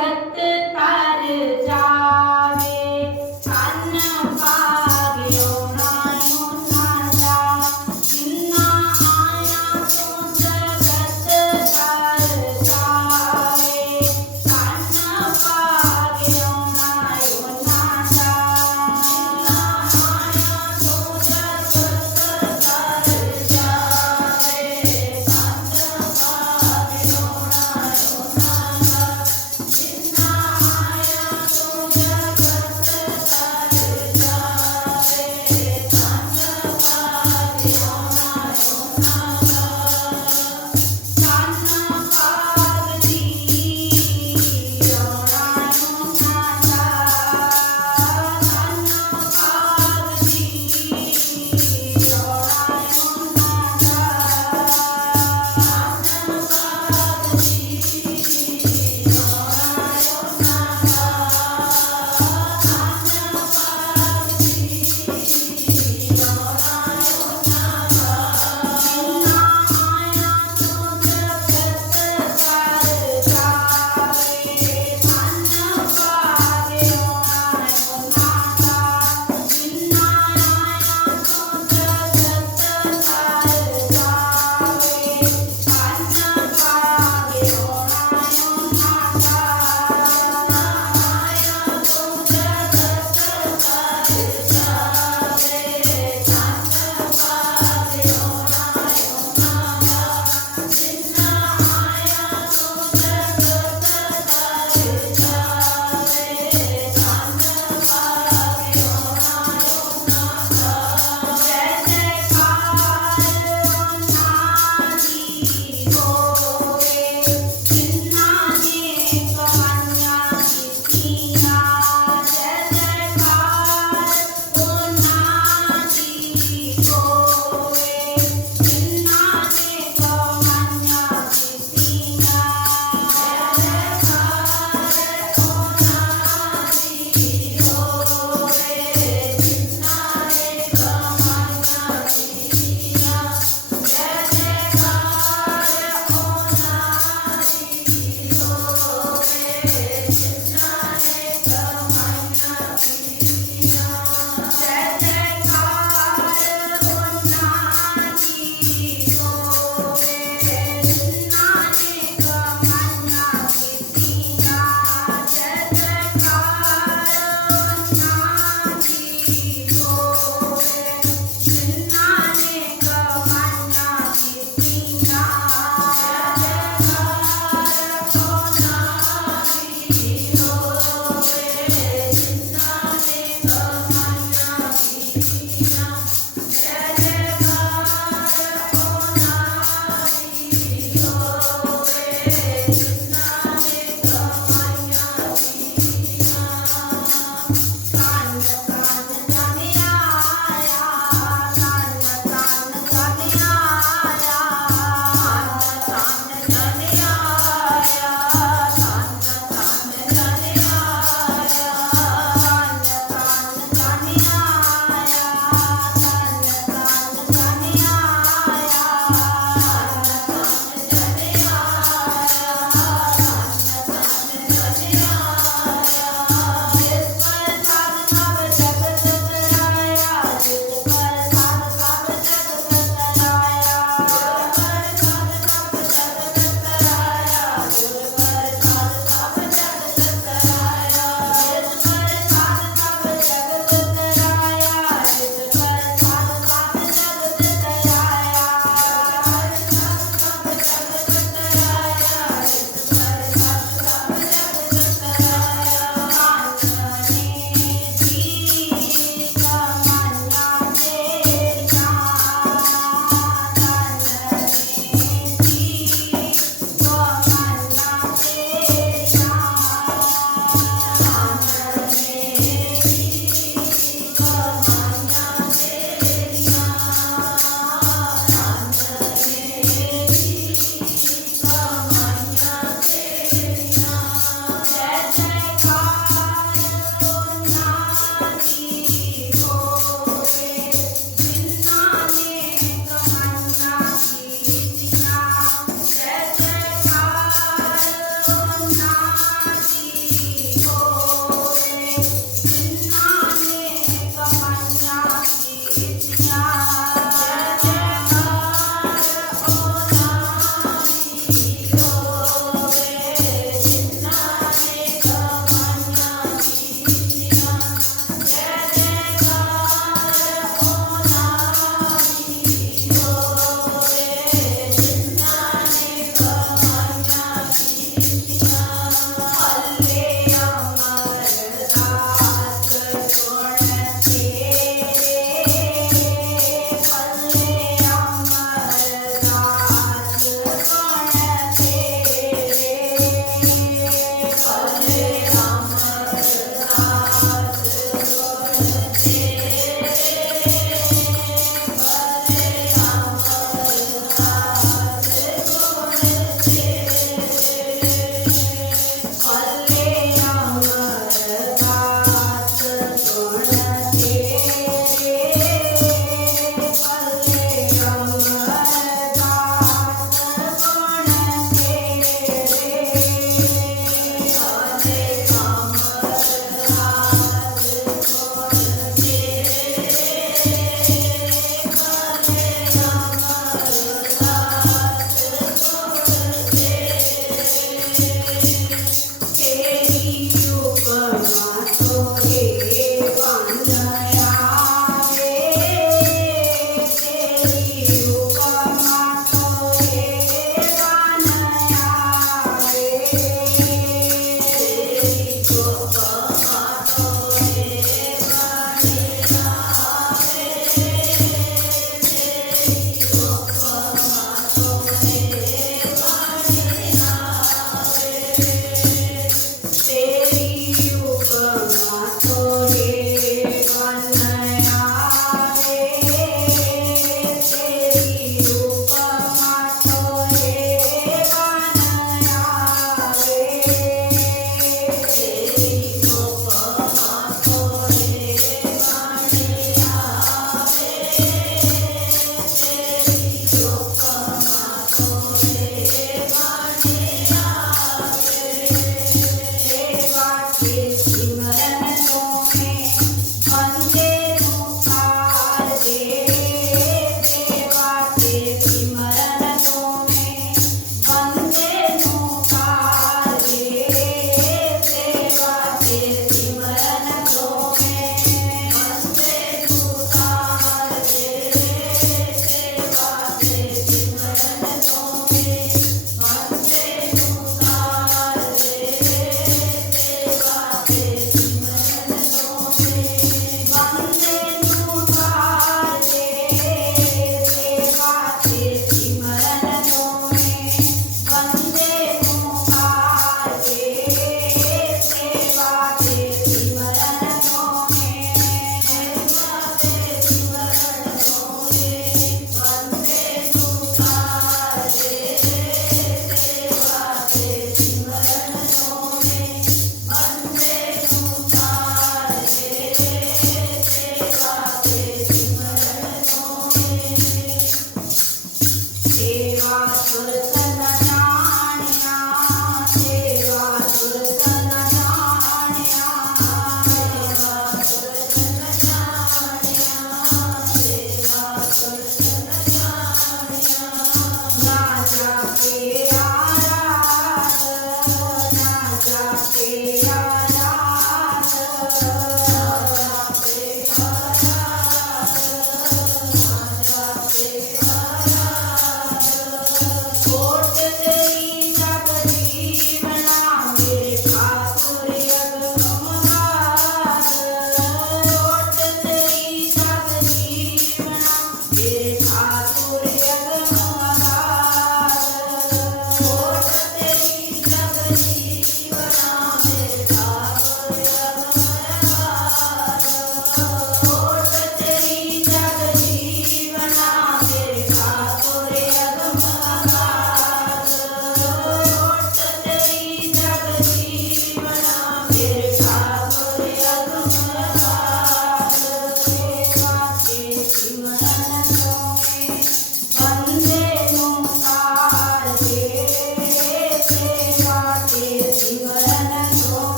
பத்து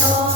Oh.